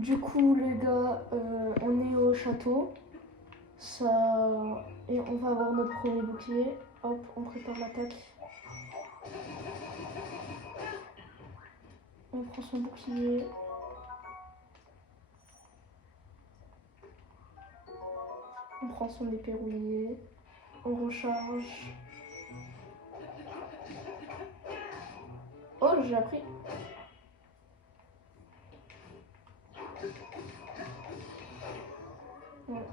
Du coup, les gars, on est au château. Ça... Et on va avoir notre premier bouclier. Hop, on prépare l'attaque. On prend son bouclier. On prend son épée rouillée. On recharge. Oh, j'ai appris. Ouais.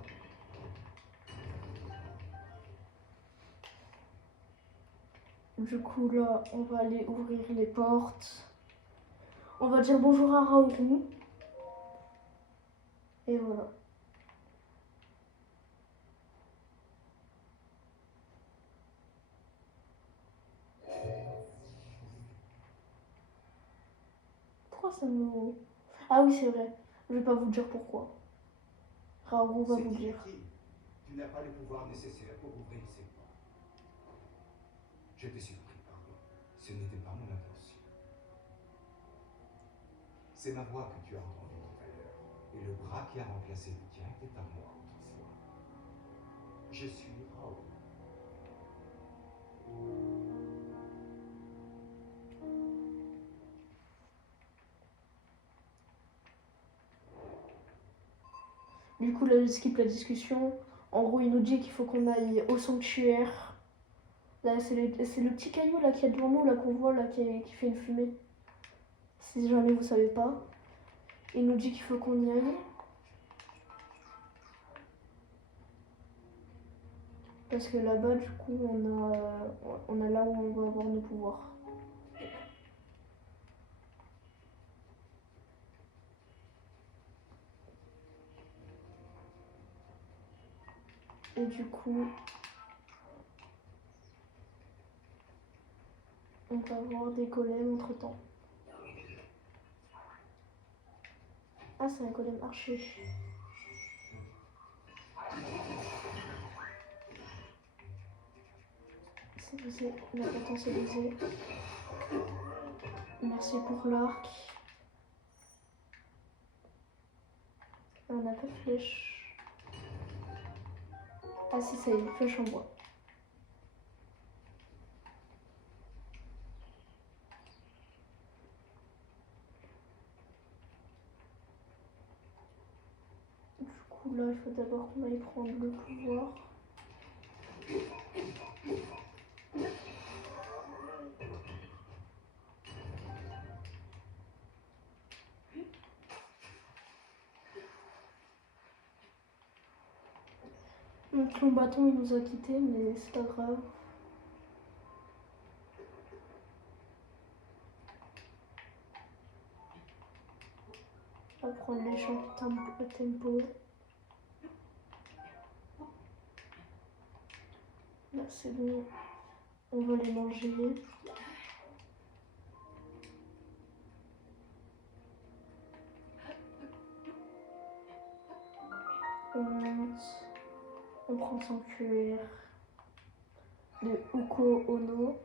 Du coup, là, on va aller ouvrir les portes. On va dire bonjour à Raoult. Et voilà. Pourquoi ça me... Ah oui, c'est vrai. Je vais pas vous dire pourquoi. Raoult va vous dire. Tu n'as pas le pouvoir nécessaire pour ouvrir ces portes. J'étais surpris, pardon. Ce n'était pas mon intention. C'est ma voix que tu as entendue tout à l'heure. Et le bras qui a remplacé le tien était à moi autrefois. Je suis Raoul. Du coup, là, je skip la discussion. En gros, il nous dit qu'il faut qu'on aille au sanctuaire. Là, c'est le petit caillou là qui est devant nous, là qu'on voit, là qui fait une fumée. Si jamais vous savez pas. Il nous dit qu'il faut qu'on y aille. Parce que là-bas, du coup, on a là où on va avoir nos pouvoirs. Et du coup, on va avoir des golems entre temps. Ah, c'est un golem archer. C'est visé, la potence est visée. Merci pour l'arc. On n'a pas de flèche. Ah si, ça y est, flèche en bois. Du coup, là, il faut d'abord qu'on aille prendre le pouvoir. Donc le bâton, il nous a quittés, mais c'est pas grave. On va prendre les champs à tempo. Là, c'est bon. On va les manger. On monte. On prend le sanctuaire de Uko Ono.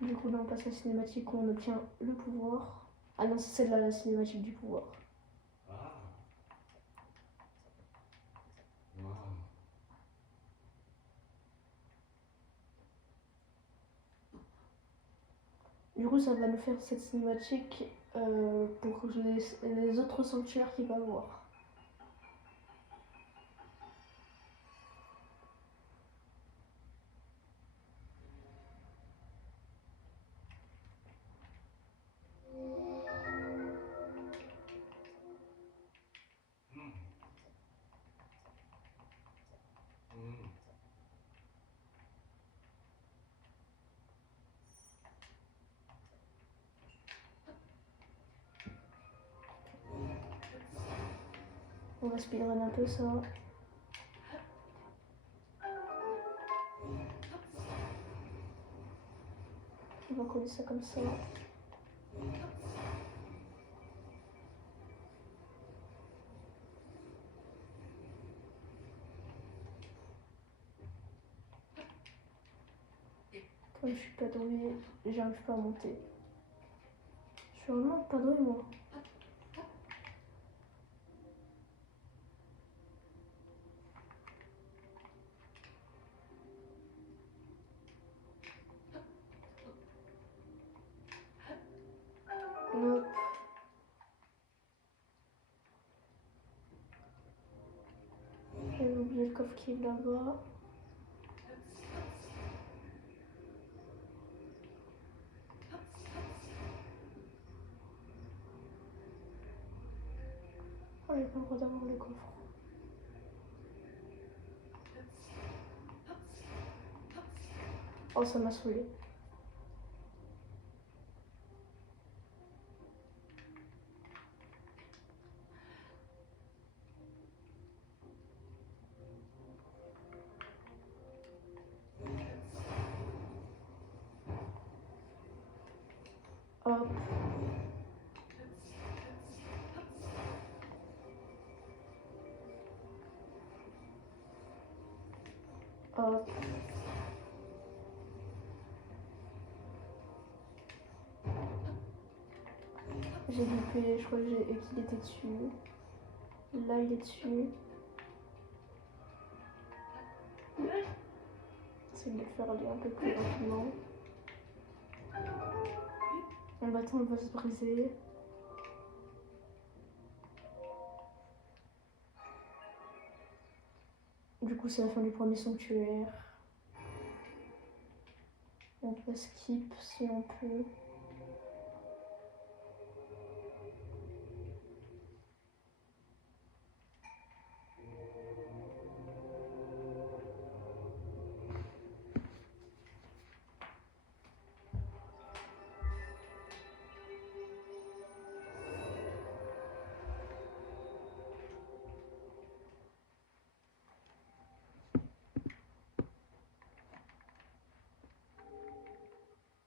Du coup, là, on passe à la cinématique où on obtient le pouvoir. Ah non, c'est celle-là, la cinématique du pouvoir. Ah. Wow. Du coup, ça va nous faire cette cinématique pour les autres sanctuaires qu'il va avoir. Hmm. Hmm. On va speedrun un peu ça. On va coller ça comme ça. Comme je suis pas douée, j'arrive pas à monter. Je suis vraiment pas douée moi. Hop. J'avais oublié le coffre qui est là-bas. Oh, j'ai pas le droit d'avoir le coffre. Oh, ça m'a saoulé. Hop. Hop. J'ai loupé, je crois qu'il était dessus. Là, il est dessus. C'est de le faire aller un peu plus rapidement. Mon bâton va se briser. Du coup, c'est la fin du premier sanctuaire. On peut skip si on peut.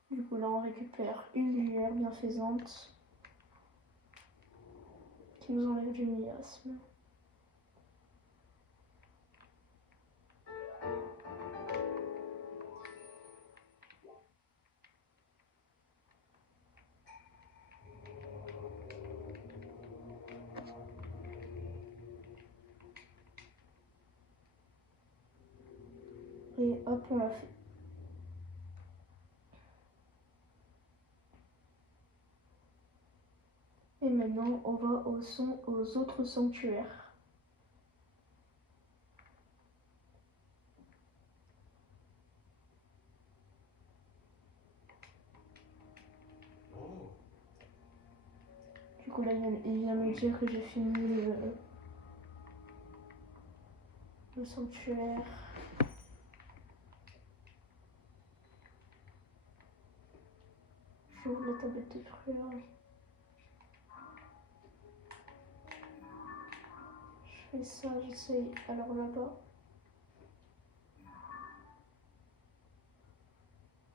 Du coup, là, on récupère une lumière bienfaisante qui nous enlève du miasme. Et hop, on l'a fait. Et maintenant, on va aux autres sanctuaires. Oh, Du coup, là, il vient me dire que j'ai fini le sanctuaire. J'ouvre la tablette de truage. Je fais ça, j'essaye. Alors là-bas.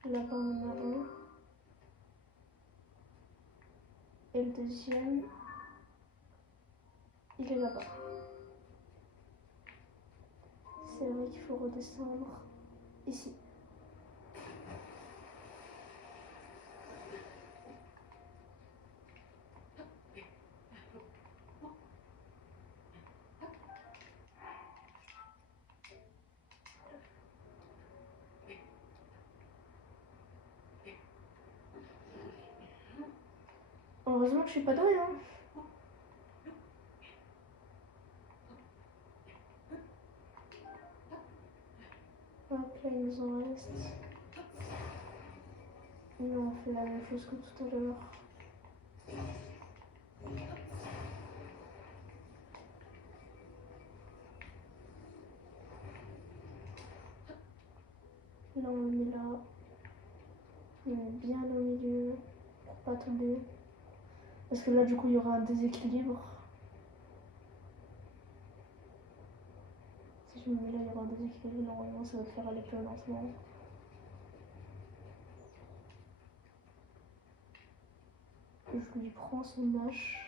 Là-bas, on en a un. Et le deuxième, il est là-bas. C'est vrai qu'il faut redescendre ici. Heureusement que je suis pas douée, hein. Hop, là, il nous en reste. Et on fait la même chose que tout à l'heure. Là, on le met là. On le met bien au milieu pour pas tomber. Parce que là, du coup, il y aura un déséquilibre. mais là il y aura un déséquilibre, normalement ça va faire aller plus lentement. Je lui prends son hache.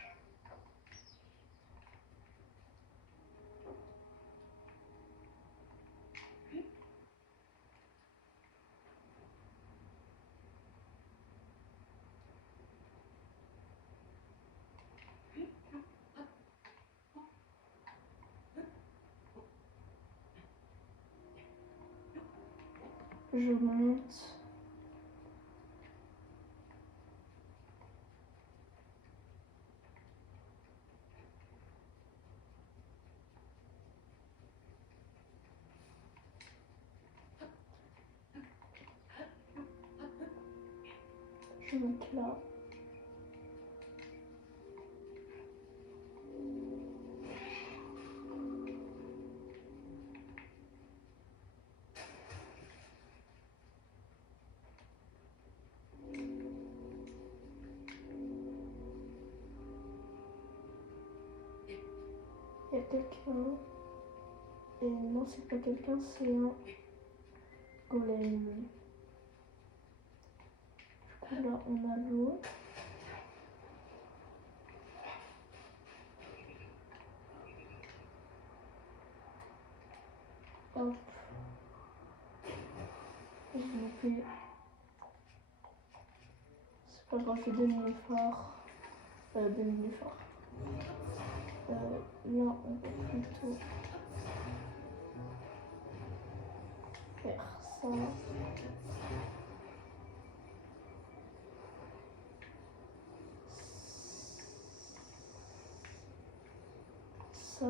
Je monte. Je monte là. Il y a quelqu'un. Et non, c'est pas quelqu'un, c'est un golem. Du coup, là, on a l'eau. Hop. J'ai loupé. C'est pas grave, j'ai deux nénuphars. Deux nénuphars. Là, on va plutôt faire ça. Ça.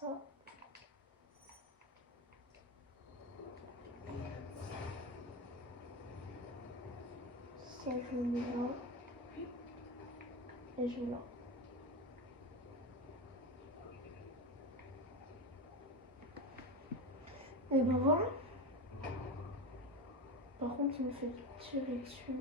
Ça. Ça, je le mets là. Et je là. Et ben voilà. Par contre, il me fait tirer dessus.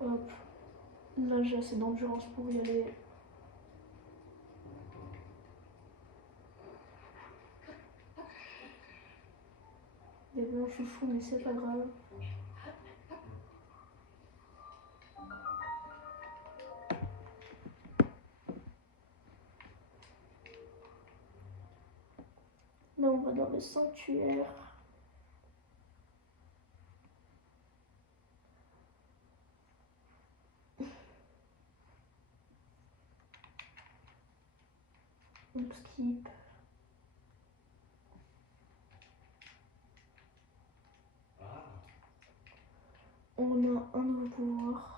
Hop. Là, j'ai assez d'endurance pour y aller. Des blancs chouchous, mais c'est pas grave. Là, on va dans le sanctuaire. On skip. On a un nouveau pouvoir.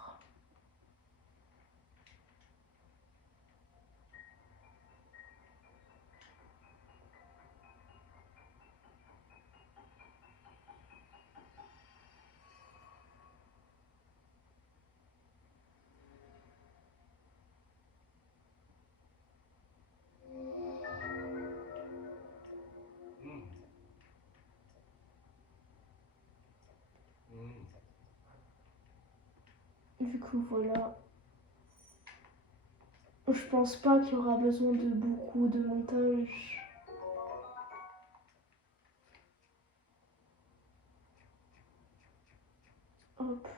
Du coup, voilà. Je pense pas qu'il y aura besoin de beaucoup de montage. Hop.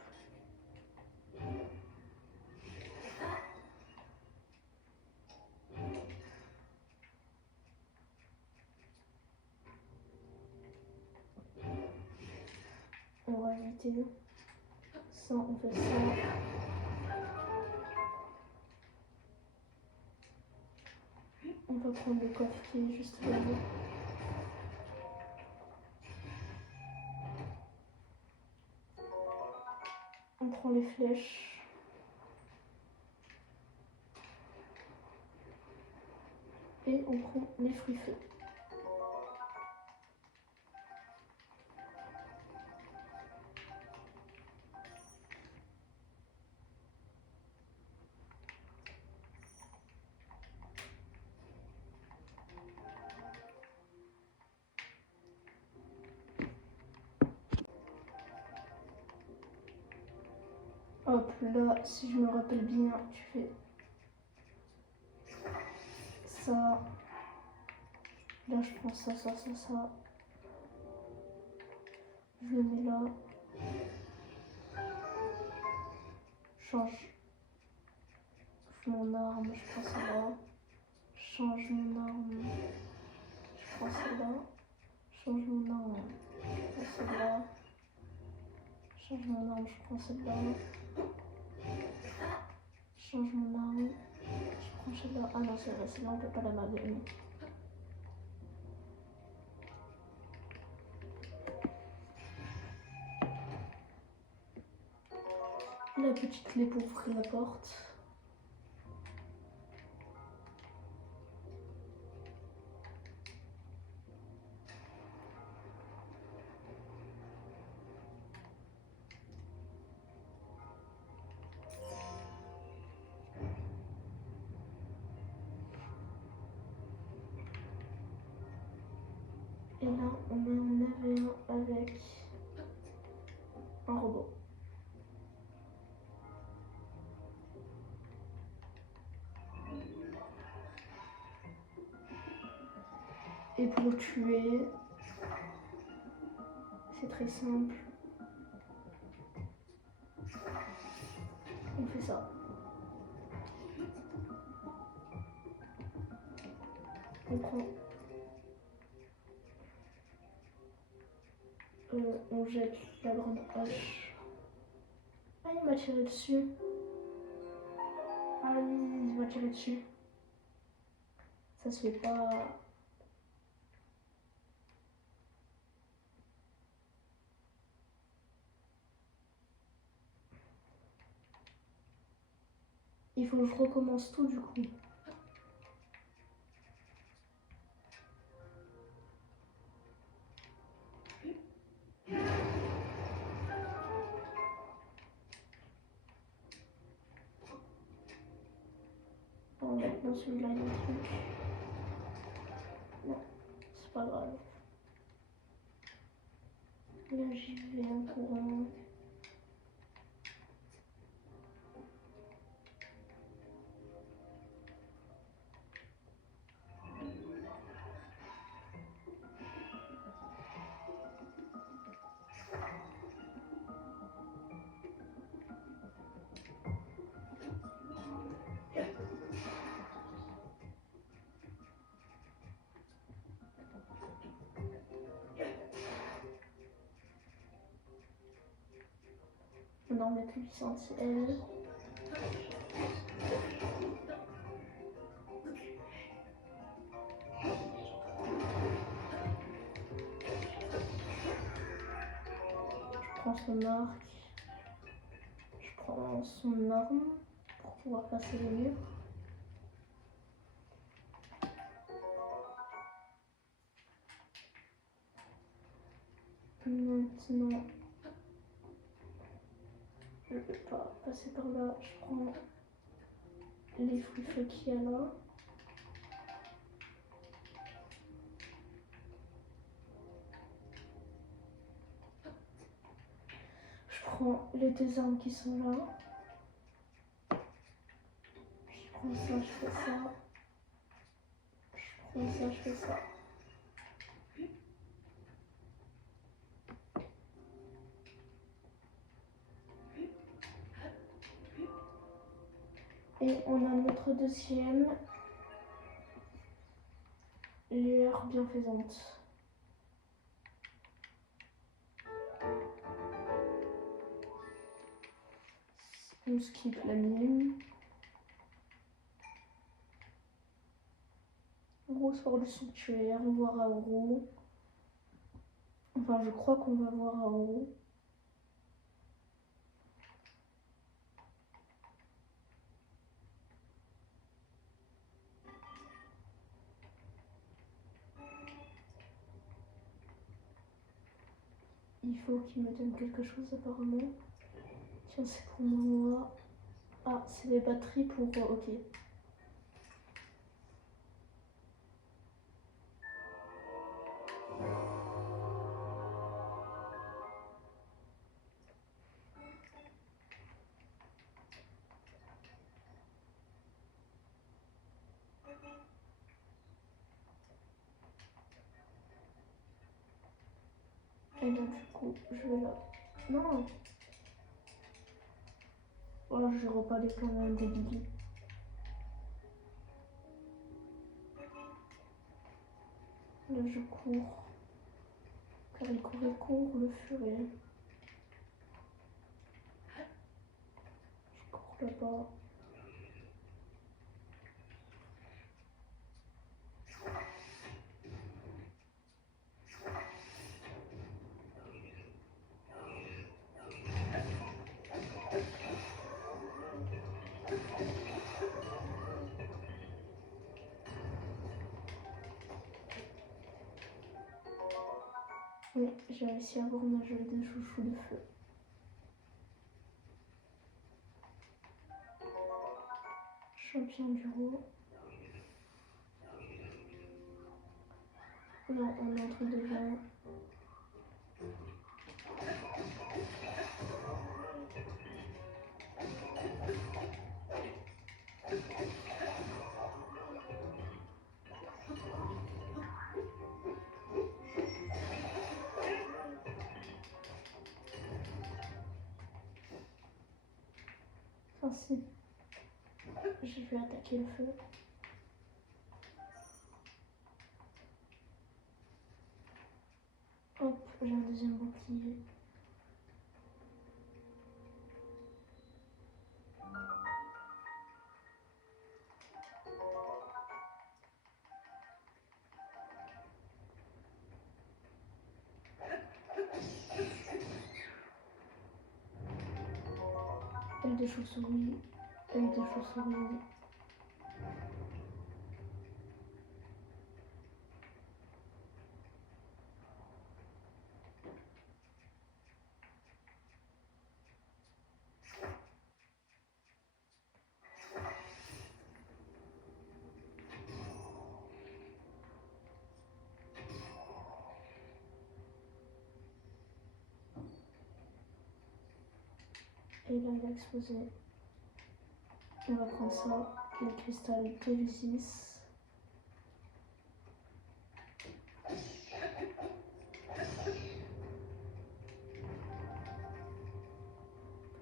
On va éviter ça, on fait ça. On va prendre le coffre qui est juste là. On prend les flèches. Et on prend les fruits feux. Hop, là, si je me rappelle bien, tu fais ça. Là, je prends ça, ça, ça, ça. Je le mets là. Change mon arme, je prends ça là. Change mon arme, je prends ça là. Change mon arme, je prends celle-là. Change mon arme, je prends celle-là. Change mon arme, je prends celle-là. Ah non, c'est vrai, celle-là, on peut pas la maganer. La petite clé pour ouvrir la porte. Et là, on en avait un avec un robot. Et pour le tuer, c'est très simple. On fait ça. On prend. On jette la grande hache. Ah, il m'a tiré dessus. Ah, il m'a tiré dessus. Ça se fait pas. Il faut que je recommence tout du coup. Bon, maintenant celui-là il y a un truc. Non, c'est pas grave. Là j'y vais en courant. Mon arme la plus puissante c'est elle. Je prends son arc. Je prends son arme pour pouvoir passer le mur. Maintenant, je ne peux pas passer par là. Je prends les fruits frais qu'il y a là. Je prends les deux armes qui sont là. Je prends ça, je fais ça. Je prends ça, je fais ça. Et on a notre deuxième lueur bienfaisante. On skip la mime. Gros sort du sanctuaire, on voit Raoru. Enfin, je crois qu'on va voir Raoru. Il faut qu'il me donne quelque chose apparemment. Tiens, c'est pour moi. Ah, c'est les batteries pour... ok. Et là, du coup, je vais là. Non. Oh, je repars les plans d'un débile. Là, je cours. Car il court, le furet. Je cours là-bas. Oui, j'ai réussi à avoir ma jolie de chouchou de feu. Champion du roi. Là, on entre devant. Enfin, si. Je vais attaquer le feu. Hop, j'ai un deuxième bouclier. Œil de chauve-souris. Œil de chauve-souris. Et là, il a explosé. On va prendre ça. Le cristal Télusis.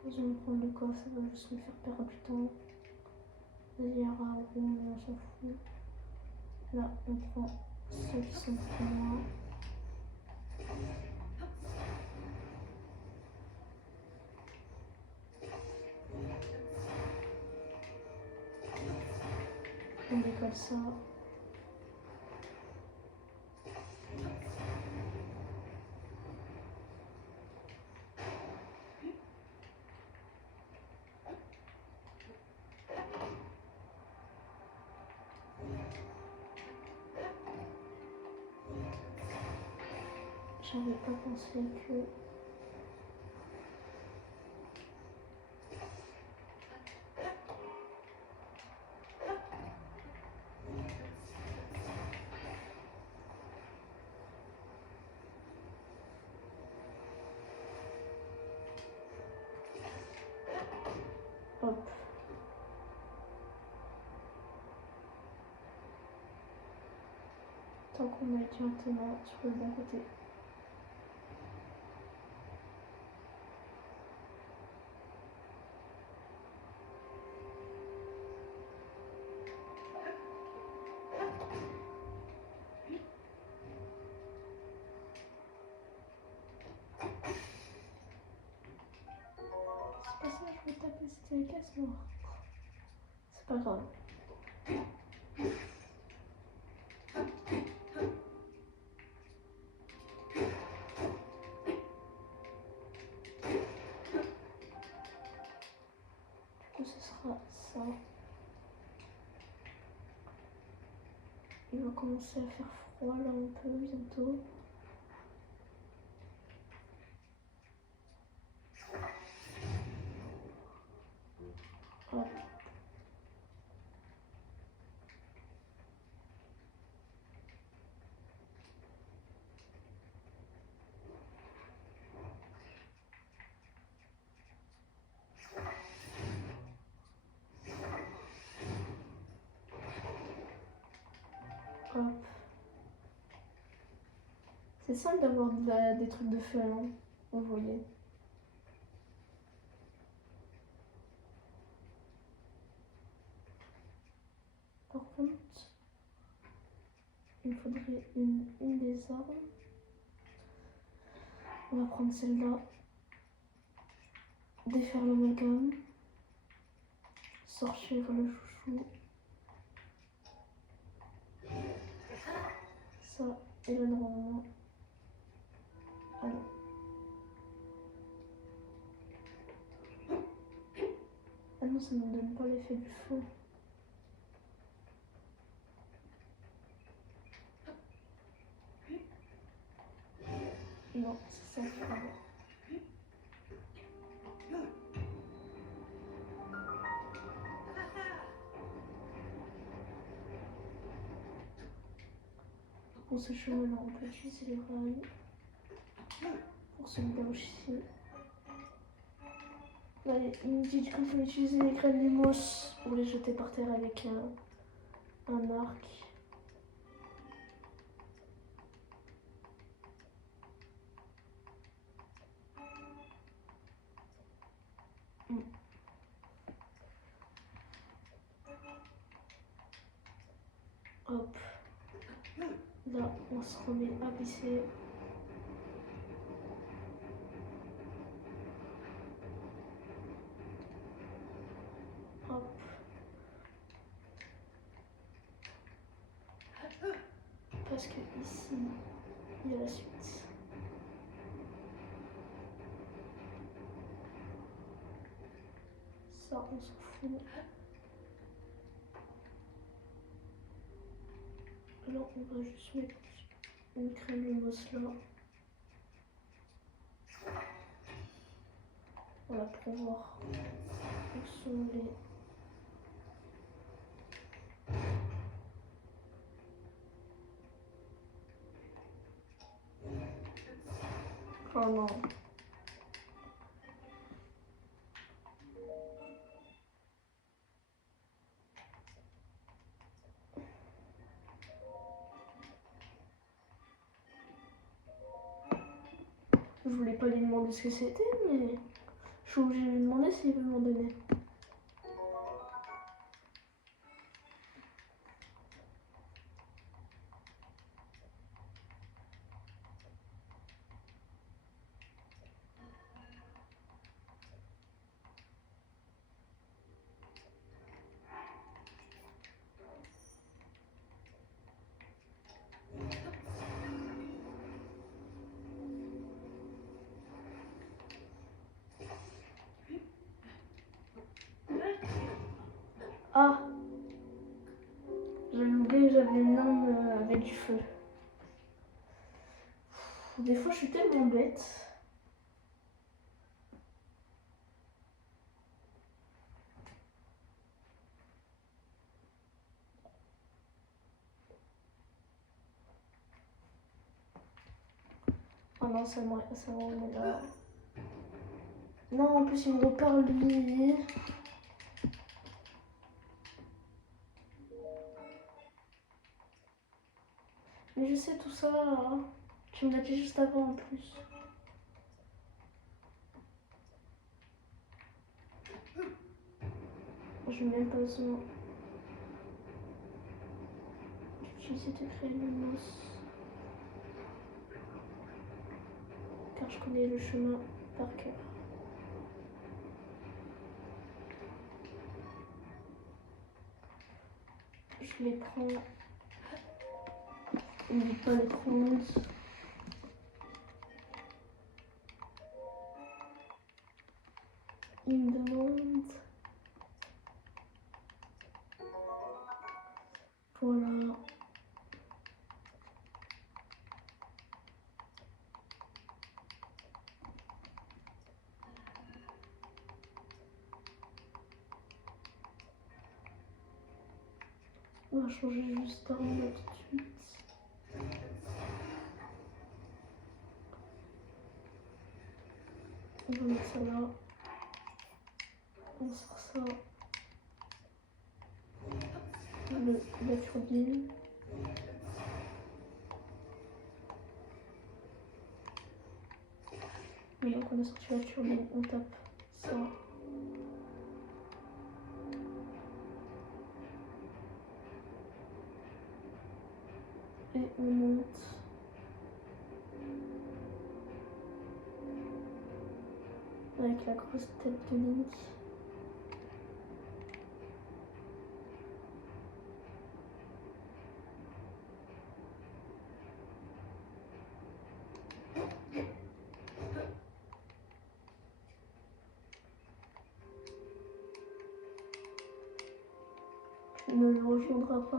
Je vais prendre le coffre, ça va juste me faire perdre du temps. Vas-y, rond, on s'en fout. Là, on prend ceux qui sont pour moi. On décolle ça. J'avais pas pensé que... Hop. Tant qu'on met directement sur le bon côté. C'est pas ça, je vais taper, c'était les caisses noires. C'est pas grave. Du coup, ce sera ça. Il va commencer à faire froid là un peu bientôt. Hop. Hop. C'est C'est simple d'avoir des trucs de feu, hein, vous voyez. Par contre, il me faudrait une des armes. On va prendre celle-là. Défaire l'amalgame. Sortir le chouchou. Ça, et là normalement. Ah non. Ah non, ça ne me donne pas l'effet du feu. Non, c'est ça qu'il faut avoir. Pour ce chemin-là, on peut utiliser les rails. Pour celui-là aussi. Là, il me dit qu'on peut utiliser les graines d'Imos pour les jeter par terre avec un arc. Hop. Là, on se remet à pisser. Hop. Parce que ici, il y a la suite. Ça, on s'en fout. Là, on va juste mettre une crème Lumos là. Voilà, pour voir où sont les... Oh non. Je voulais pas lui demander ce que c'était, mais je suis obligée de lui demander s'il veut m'en donner. Ah, j'avais oublié que j'avais une arme avec du feu. Des fois, je suis tellement bête. Oh non, ça me remet là. Non, en plus, il me reparle lui. Mais je sais tout ça. Tu me l'as dit juste avant en plus. Je n'ai même pas besoin d'utiliser de créer le mousse. Car je connais le chemin par cœur. Je les prends. N'oublie pas les prendre. Il me demande. Voilà. On va changer juste d'arme là tout de suite. On va mettre ça là. On sort ça. La turbine. Et donc on a sorti la turbine, on tape ça. Et on monte. Avec la grosse tête de Link. Tu ne le rejoindras pas.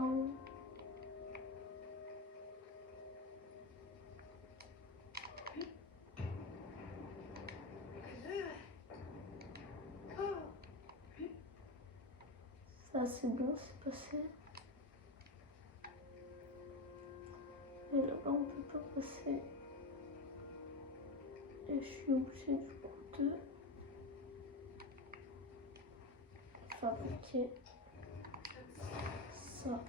Ça c'est bon, c'est passé. Et là on peut pas passer. Et je suis obligée du coup de fabriquer ça.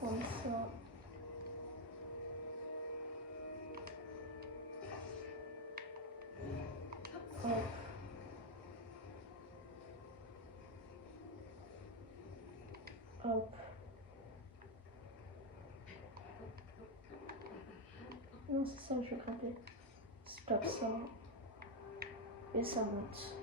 Prendre ça. Hop. Hop. Non, c'est ça, je vais grimper. Stop ça. Et ça monte.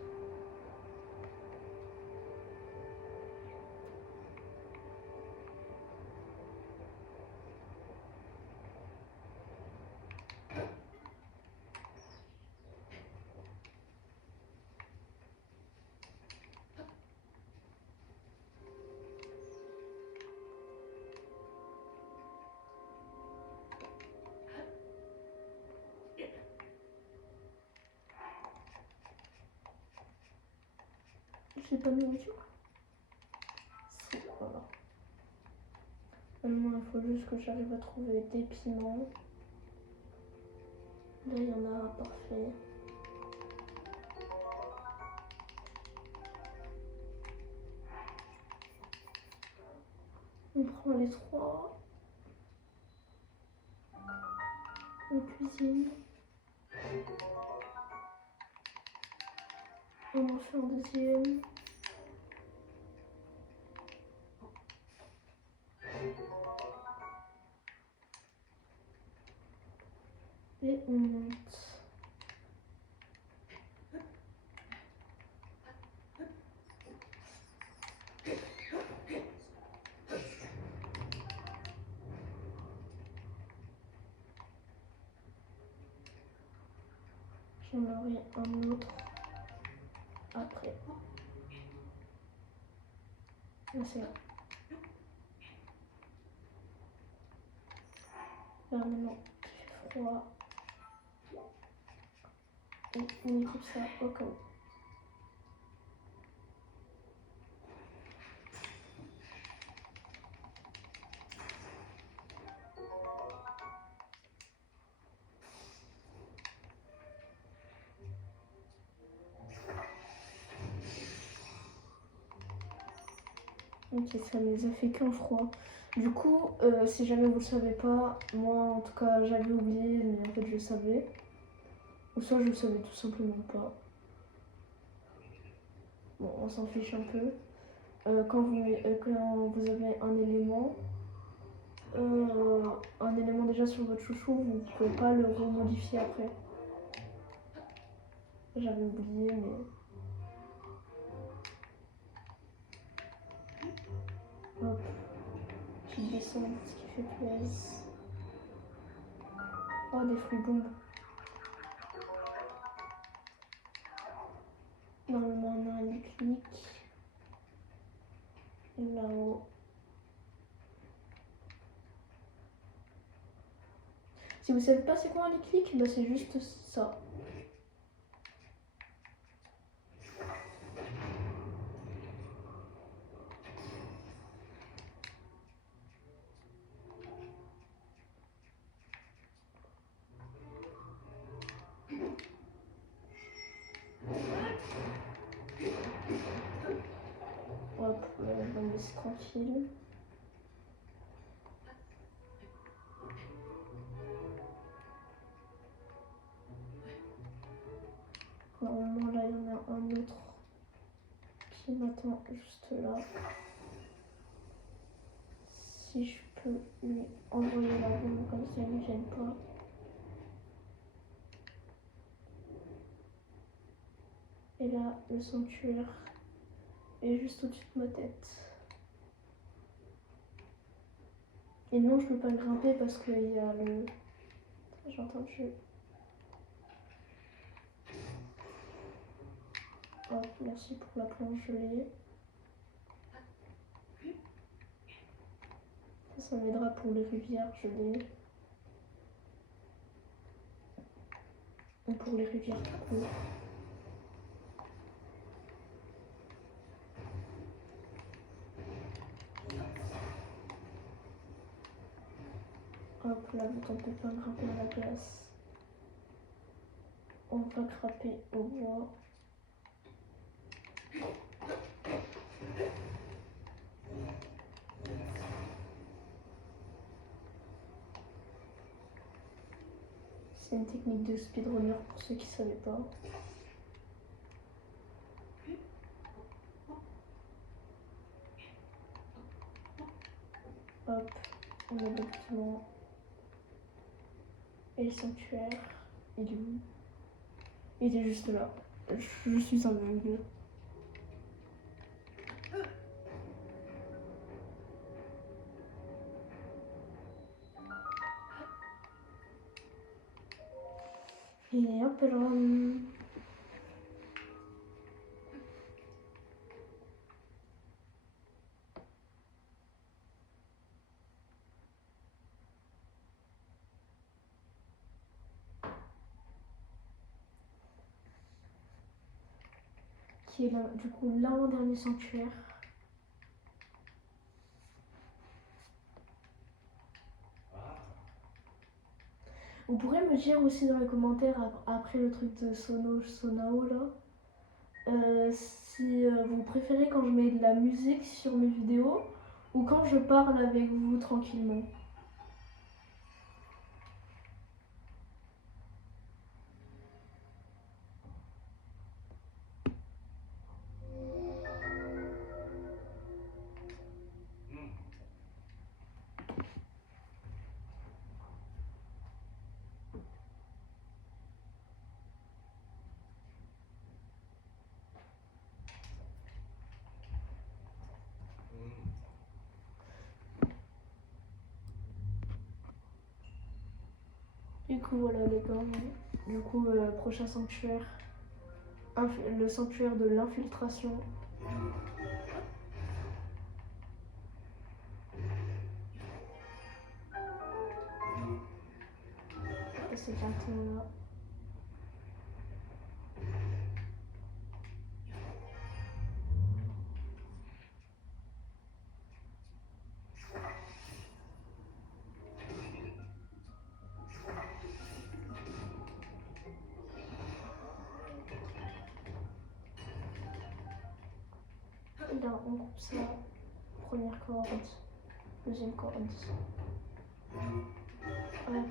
J'ai pas de nourriture. C'est voilà. Maintenant, il faut juste que j'arrive à trouver des piments. Là, il y en a, parfait. On prend les trois. On cuisine. On en fait un deuxième. Et on monte. J'en aurai un autre après. Là, c'est là. Là, maintenant, il fait froid. Et on équipe ça au cas où. Ok, ça ne les a fait qu'un froid. Du coup, si jamais vous le savez pas, moi en tout cas j'avais oublié, mais en fait je savais. Ou soit je le savais tout simplement pas. Bon, on s'en fiche un peu. Quand vous avez un élément déjà sur votre chouchou, vous ne pouvez pas le remodifier après. J'avais oublié, mais... Hop, petite descente qui fait plaisir. Oh, des fruits bombes. Normalement, on a un clic. Là-haut. Si vous savez pas c'est quoi un clic, bah c'est juste ça. Hop, on va me laisser tranquille. qui m'attend juste là. Si je peux lui envoyer la bombe comme ça, il ne gêne pas. Et là, le sanctuaire est juste au-dessus de ma tête. Et non, je peux pas grimper parce qu'il y a le... J'entends le jeu. Hop, merci pour la planche gelée. Ça m'aidera pour les rivières gelées. Ou pour les rivières tout court. Hop, là, vous tentez pas grimper à la glace. On va grimper au bois. C'est une technique de speedrunner pour ceux qui ne savaient pas. Hop, on a le bâtiment. Et le sanctuaire, il est où? Il est juste là. Je suis aveugle. Et hop là. Qui est là, du coup, l'avant-dernier sanctuaire. Vous pourrez me dire aussi dans les commentaires, après le truc de Sonao là, si vous préférez quand je mets de la musique sur mes vidéos ou quand je parle avec vous tranquillement. Du coup, voilà les gars. Du coup, prochain sanctuaire, le sanctuaire de l'infiltration. Et c'est bientôt là. Et là, on coupe ça. Première corde, deuxième corde. Hop.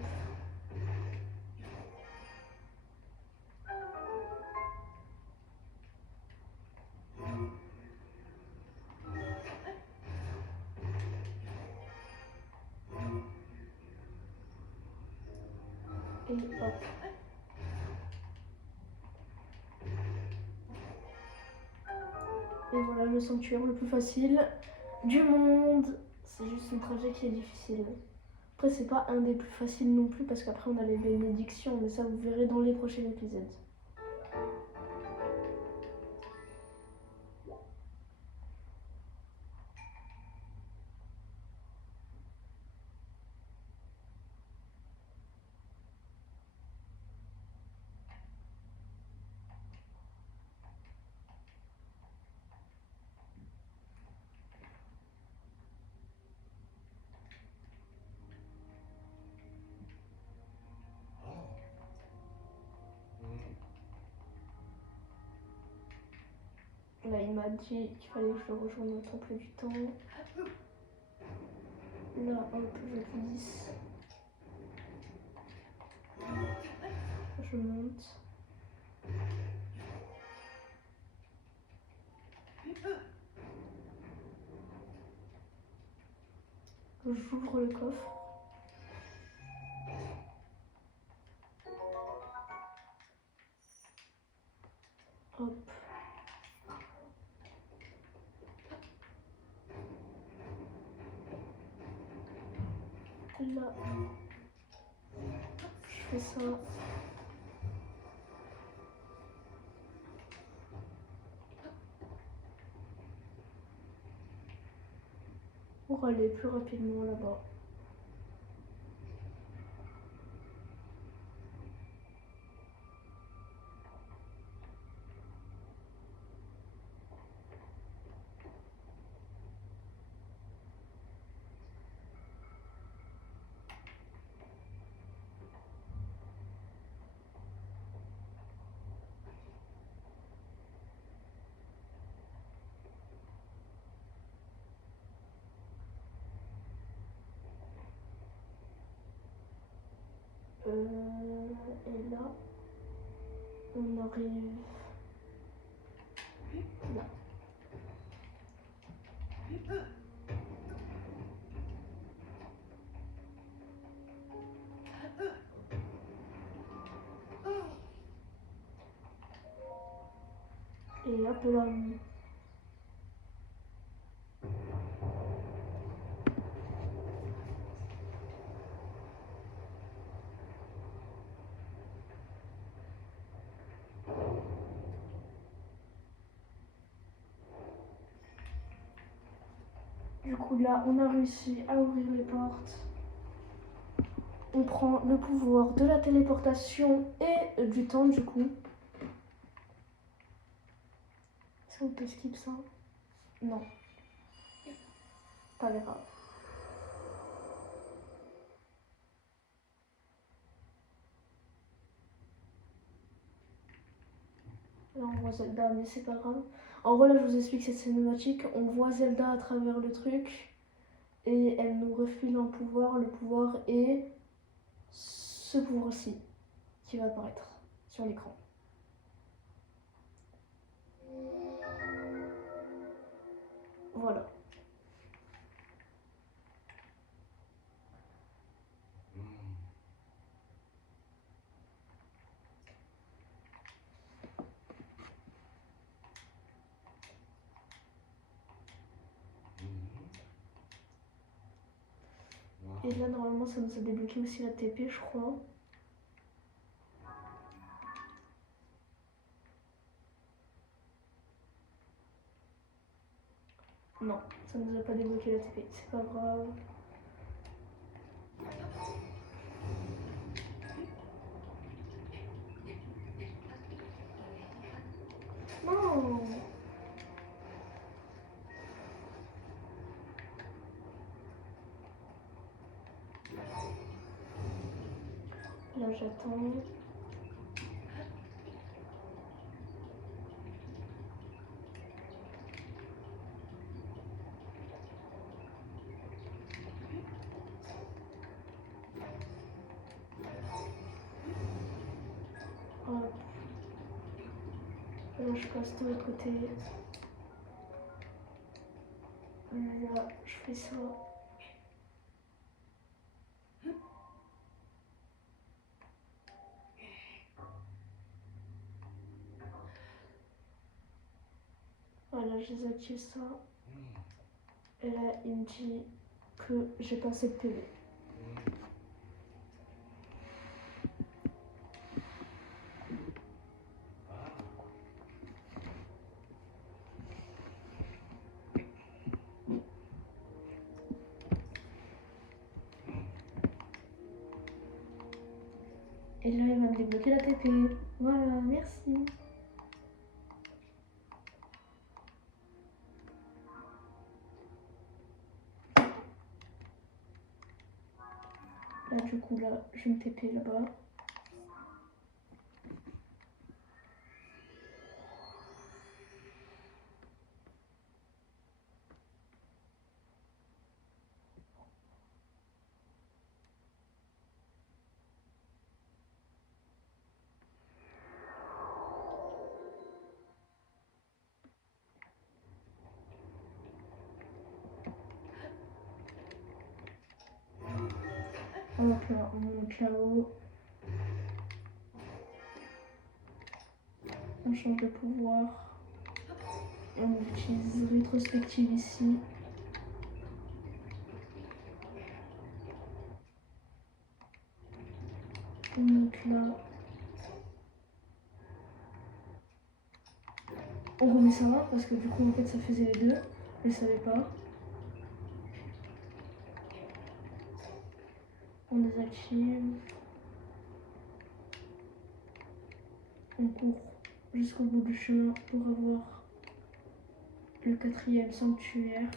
Et hop. Et voilà le sanctuaire le plus facile du monde. C'est juste une trajet qui est difficile. Après, c'est pas un des plus faciles non plus parce qu'après on a les bénédictions, mais ça vous verrez dans les prochains épisodes. Là, il m'a dit qu'il fallait que je le rejoigne au temple du temps. Là, hop, je glisse. Je monte. J'ouvre le coffre. Hop. Là, je fais ça. Pour aller plus rapidement là-bas. Et là, on arrive là. Et hop là. Du coup là, on a réussi à ouvrir les portes. On prend le pouvoir de la téléportation et du temps du coup. Est-ce qu'on peut skip ça? Non. Pas grave. Là on voit Zelda, mais c'est pas grave. En gros là je vous explique cette cinématique. On voit Zelda à travers le truc. Et elle nous refile un pouvoir. Le pouvoir est ce pouvoir-ci qui va apparaître sur l'écran. Voilà. Et là normalement ça nous a débloqué aussi la TP je crois. Non, ça nous a pas débloqué la TP, c'est pas grave. Non. Là j'attends. Hop. Là je passe de l'autre côté. Là je fais ça. Voilà, je désactive ça. Et là il me dit que j'ai pas assez de PV. Et là il va me débloquer la TP. Voilà, merci. Là du coup là je vais me TP là-bas. Hop là, on monte là-haut. On change de pouvoir. On utilise rétrospective ici. On monte là. On remet ça parce que du coup en fait ça faisait les deux. Je ne savais pas. On désactive. On court jusqu'au bout du chemin pour avoir le 4e sanctuaire.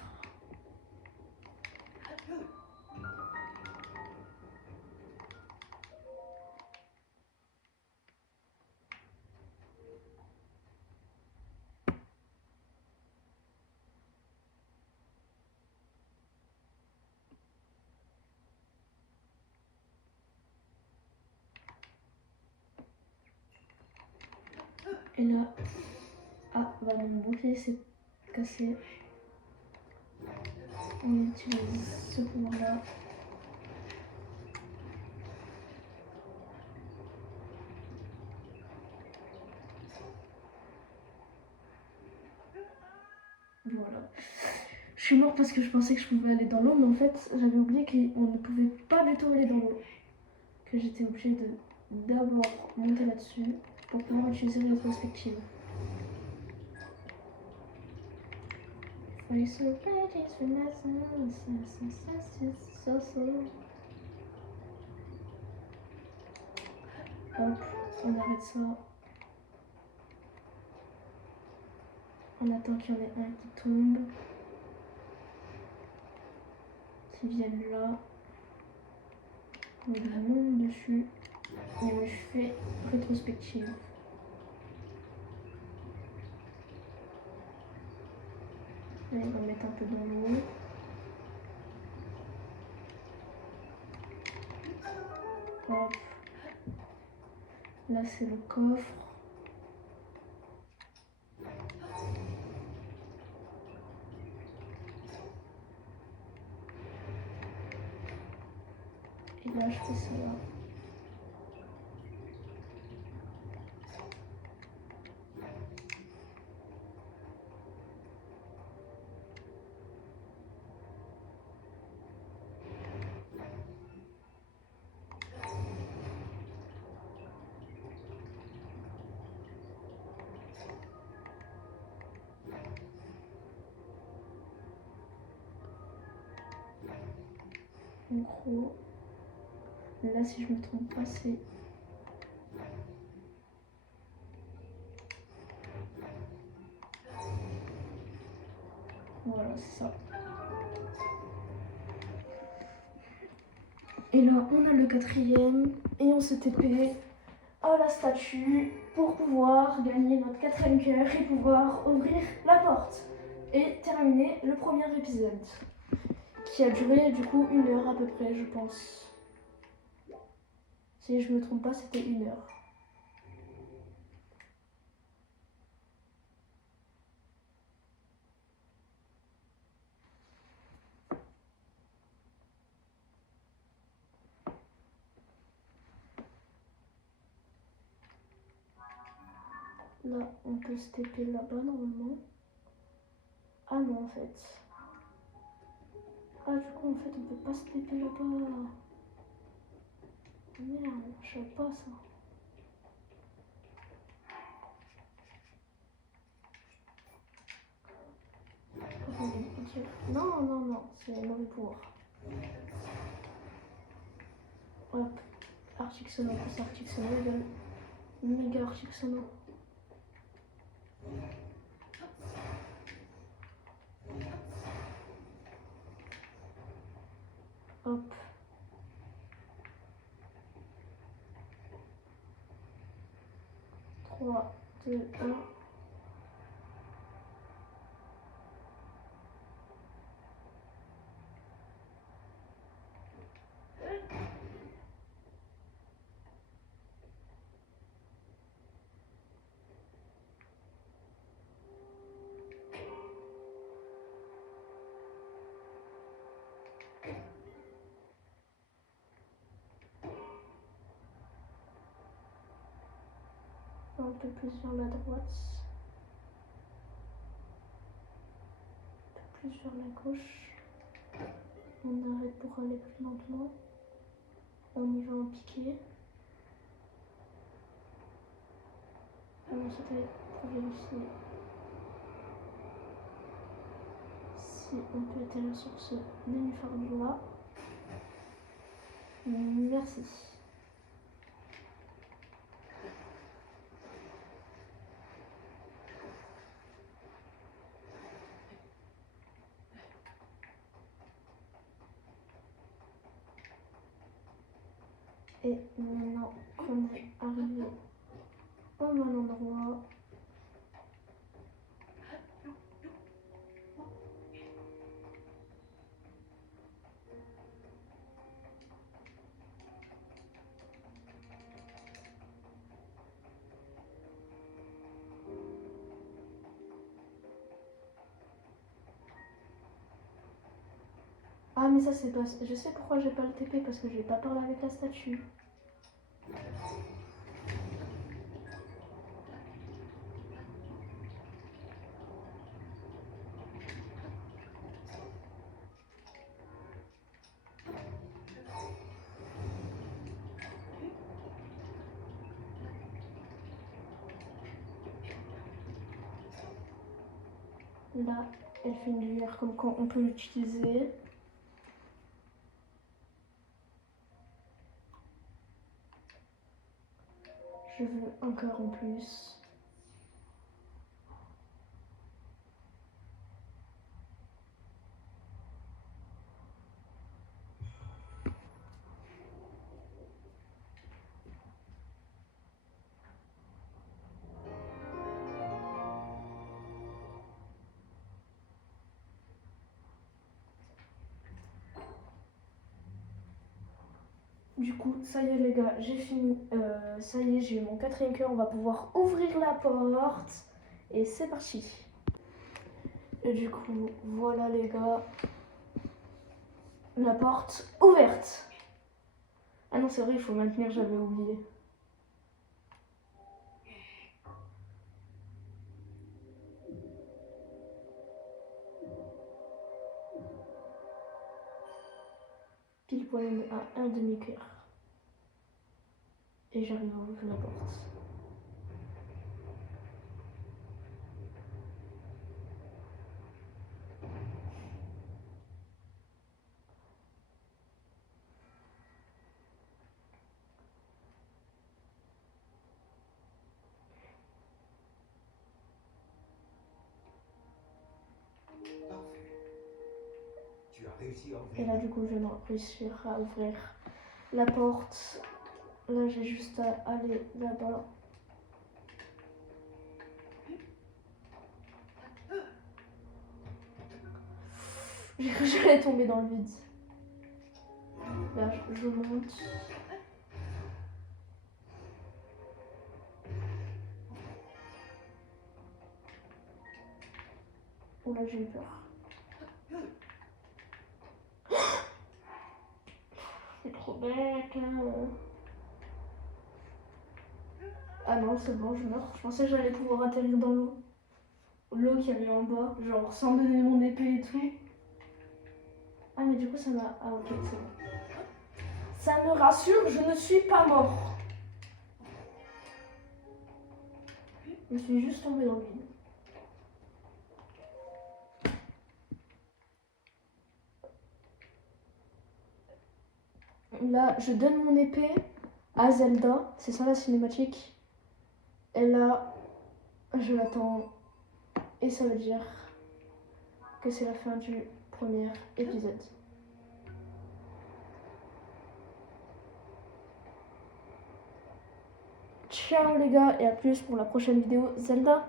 Et là, ah bah mon bouclier s'est cassé. On utilise ce pouvoir là. Voilà. Je suis morte parce que je pensais que je pouvais aller dans l'eau, mais en fait j'avais oublié qu'on ne pouvait pas du tout aller dans l'eau. Que j'étais obligée de d'abord monter là-dessus pour pouvoir utiliser la rétrospective. Hop, on arrête ça. On attend qu'il y en ait un qui tombe. Qui vienne là. On lui monte dessus. Et on lui fait rétrospective. Là, il va mettre un peu dans l'eau. Hop. Là, c'est le coffre. Et là, je fais ça là. En gros, là, si je me trompe pas, c'est... Voilà, c'est ça. Et là, on a le 4e et on se TP à la statue pour pouvoir gagner notre 4e cœur et pouvoir ouvrir la porte et terminer le premier épisode qui a duré du coup 1 heure à peu près, je pense. Si je me trompe pas, c'était 1 heure. Là, on peut se TP là-bas normalement. Ah non, en fait. Ah, du coup, en fait, on peut pas se TP là-bas. Merde, je savais pas ça. Non, non, non, c'est mauvais pouvoir. Hop, Arctic Sono plus Arctic Sono égale méga Arctic Sono. Hop. Trois, deux, un. Un peu plus vers la droite. Un peu plus vers la gauche. On arrête pour aller plus lentement. On y va en piqué. Alors c'était pour vérifier si on peut atterrir sur ce nénuphar là. Merci. Et maintenant qu'on est arrivé au bon endroit, ah mais ça c'est pas... Je sais pourquoi j'ai pas le TP, parce que j'ai pas parlé avec la statue. Là, elle fait une lumière comme quand on peut l'utiliser. Je veux un cœur en plus. Du coup, ça y est les gars, j'ai fini. Ça y est, j'ai eu mon 4e cœur. On va pouvoir ouvrir la porte. Et c'est parti. Et du coup, voilà les gars. La porte ouverte. Ah non, c'est vrai, il faut maintenir, j'avais oublié. Pile poil à un demi-cœur. Et j'arrive à ouvrir la porte. Parfait. Tu as réussi à ouvrir. Et là, du coup, je viens de réussir à ouvrir la porte. Là, j'ai juste à aller là-bas. J'ai cru que j'allais tomber dans le vide. Là, je monte. Oh là, j'ai eu peur. C'est trop bête. Ah non, c'est bon, je meurs. Je pensais que j'allais pouvoir atterrir dans l'eau. L'eau qui avait en bas, genre sans donner mon épée et tout. Ah mais du coup ça m'a... Ah ok, c'est bon. Ça me rassure, je ne suis pas mort. Je suis juste tombée dans le vide. Là, je donne mon épée à Zelda. C'est ça la cinématique. Et là, je l'attends. Et ça veut dire que c'est la fin du premier épisode. Ciao les gars et à plus pour la prochaine vidéo Zelda.